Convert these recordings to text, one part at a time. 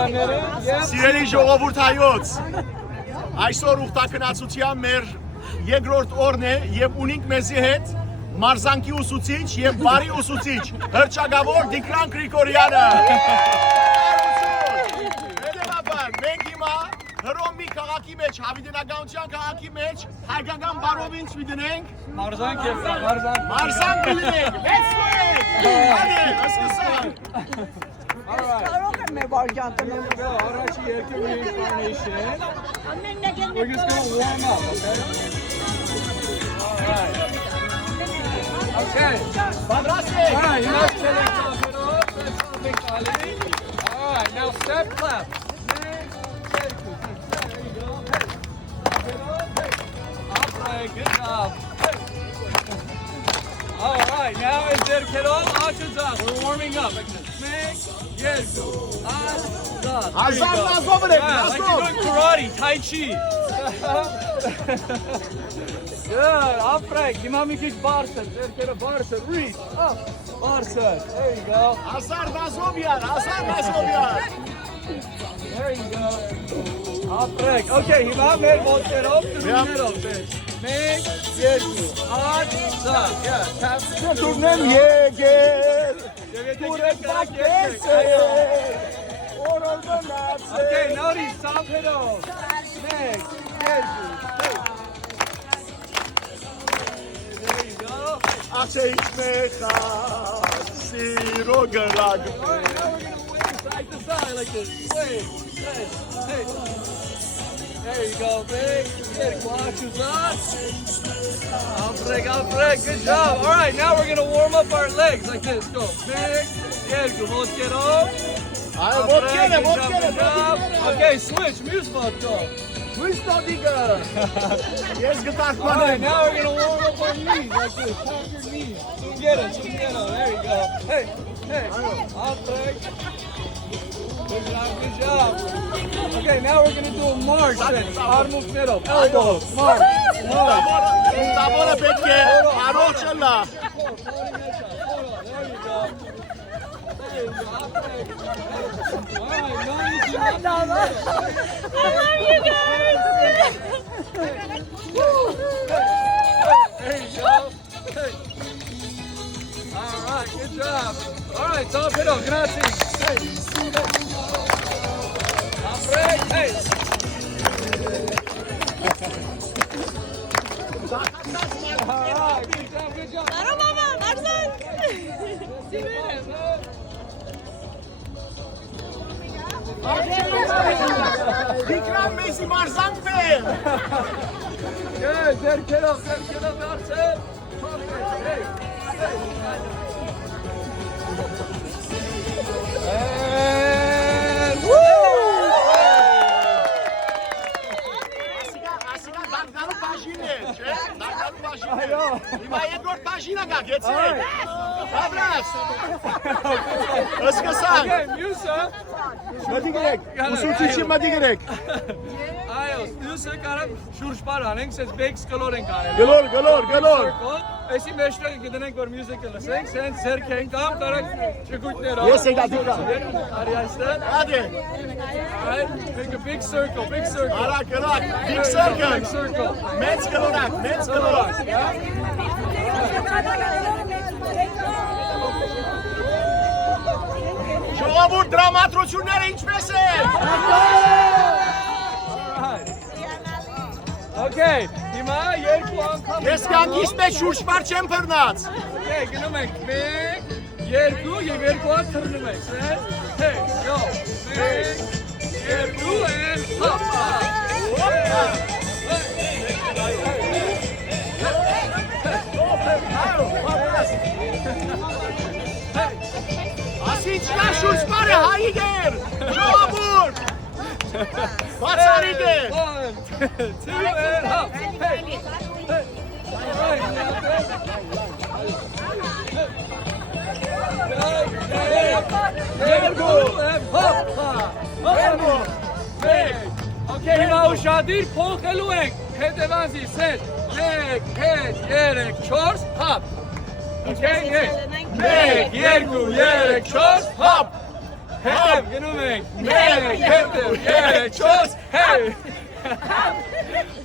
Սիրելի ժողովուրդ հայոց, այսօր ուխտակնացության մեր երկրորդ օրն է և ունենք մեզի հետ մարզանքի ուսուցիչ և բարի ուսուցիչ հռչակավոր Տիգրան Գրիգորյանը։ Հետևաբար, մենք հիմա Հռոմի քաղաքի մեջ, հավիտենականության քաղաքի մեջ հայկական բարով ինչ միտենենք։ Մարզանք լինենք, let's սկսենք։ Կարող եմ մեր վարյան տնեմ։ Առաջի երկու reincarnation. We're just going to warm up, okay? Okay. Պատրաստ All right, now select off it off. That's all big Ali. All right, now step clap. There you go. Hey. All right, good job. All right, now is there kedol açacağız. We're warming up. Yes. Azam nazov edek, like you're doing karate, tai chi. Good. Afrek. Imam ikiş barsa. Der kere barsa. Reach. Up. Barsa. There you go. Azar nazovyan, Azar nazovyan. There you go. Afrek. Okay, imam el monter up to the middle. Make yes. Aç. Yeah. Tap. Turnem yeger. Okay, notice, stop it off. Next, yes. There you go. Ateş mecha, siro garag. Alright, now we're gonna wave side to side like this. Wave, hey. There you go, big. Good, watch us up. Alfred, good job. Alright, now we're gonna warm up our legs like this. Go, big. Yes, good, let's get off. Okay, switch, music go. Yes, guitar Alright, now we're gonna warm up our knees like this. Tap your knees. Get it. There you go. Hey. Alfred. Good job. Okay, now we're gonna do a march then. Arm middle. Elbow. March. Tabora peki, arochella. There you go. I love you guys. There you go. All right, good job. All right, top it up. Grazie. Hey. All right, good job. Merhaba, Marzan. Dikran Messi marzank be. Good, get up, that's it. Hey. And woo! Asika dagdalı bajine, dagdalı bajine. İma երկրորդ բաժինը գա, գեցի։ Abras. Ըսկսան։ Okay, Musa. Մտի գրեք, ուսուցիչի մտի գրեք։ Այո, Musa կարամ շուրջ բար անենք, սենց բեքս կլոր ենք անել։ Գլոր։ Այսի մեջտեղը գտնենք, որ մյուզիկը լսենք, սենց ձերք ենք ամ, տարակ ճկույթներով։ Ես եկա Դիկրան։ Արի այստեղ։ Hadi. Alright, make a big circle. Arak, big circle. Big circle. Մեծ կլորակ։ Ժողովուրդ դրամատրությունները ինչպես է։ Okay, հիմա երկու անգամ Ես կանգիս մեջ շուրջպար չեմ բռնած։ Okay, գնում ենք 1, 2 եւ երկու անգամ թռնում ենք, սենց։ Hey, go. 1, 2 and hop. Ասիչկա շուրջպարը հայիգեր, ժողովուրդ։ Բացարիք է։ 1, 2 and hop. Hey. Okay, հիմա ուշադիր փոխելու ենք, հետևանցի, սետ, 1, 2, 3, 4, հապ, Okay, yes. 1, 2, 3, 4, hop. Hem, genu մենք։ Մեկ, հետև, երեք, չորս, hey։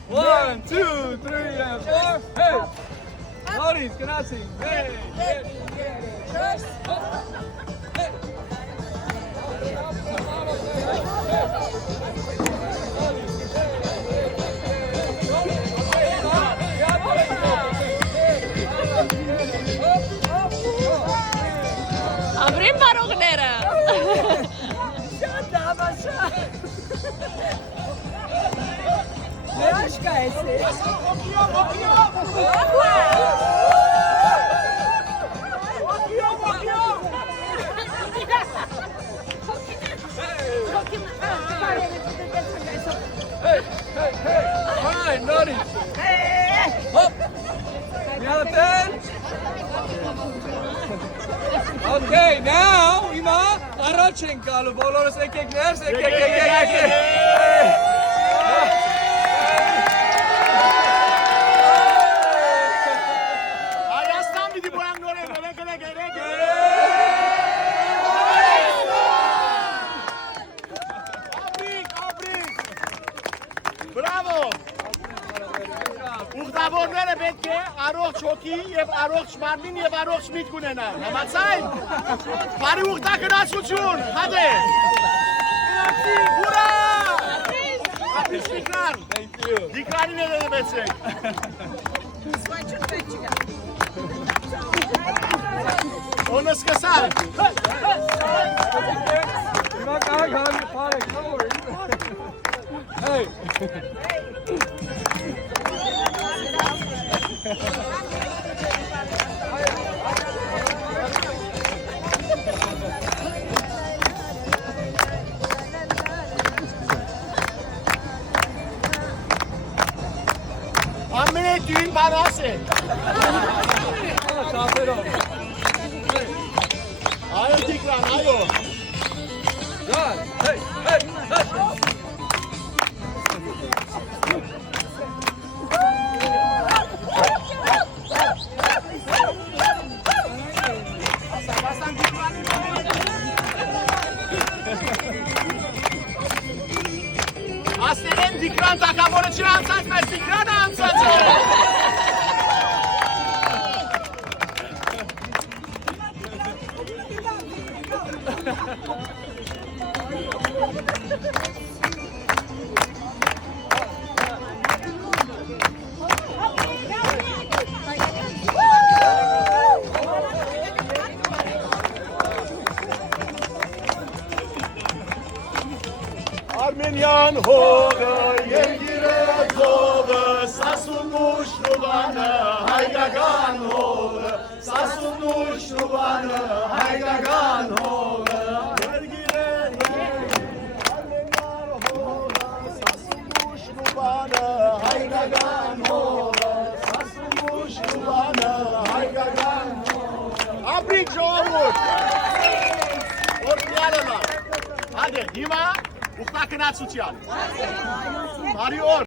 1, 2, 3 and 4, hey։ Նորից գնացինք։ Մեկ, երեք, Ամրին բարողները։ Շատ դավաշա։ Վերաշկա էսի։ Alright, նորից։ Հոպ։ Միատեն։ Okay, now, հիմա առաջ ենք գալու, բոլորս եկեք ներս, եկեք։ Հայաստան պիտի բորանք նորեն, ելեք։ Աբրիկ։ Բրավո։ Ուղտավորները պետք է առողջ հոգի եւ առողջ մարմին եւ առողջ միտք ունենան։ Համաձայն։ Բարի ուղտագնացություն, հադե։ Ուրա! Ապրիչ Դիկրան։ Thank you. Դիկրանին էլ ելևեցեք։ Օնը սկսալ։ Հիմա կարակ հալի պարեք, նոր։ Hey. Ամեն է դույն բանաս է։ Շապերով։ Այո Դիկրան, այո։ Գան, hey. Ասներեն Դիկրան տակավորը չի անցած, մեզ Դիկրանը անցած է։ Armenian hողը, երկիրը ձողը, սասուն ու շնուբանը, հայկական հողը, սասուն ու շնուբանը, հայկական հողը, երկիրը, Armenian հողը, սասուն ու շնուբանը, հայկական հողը, սասուն ու շնուբանը, հայկական հողը, ապրիկ ժողովուրդ, օրդյալը լավ, հադե, հիմա ուղտակնացության, բարի օր,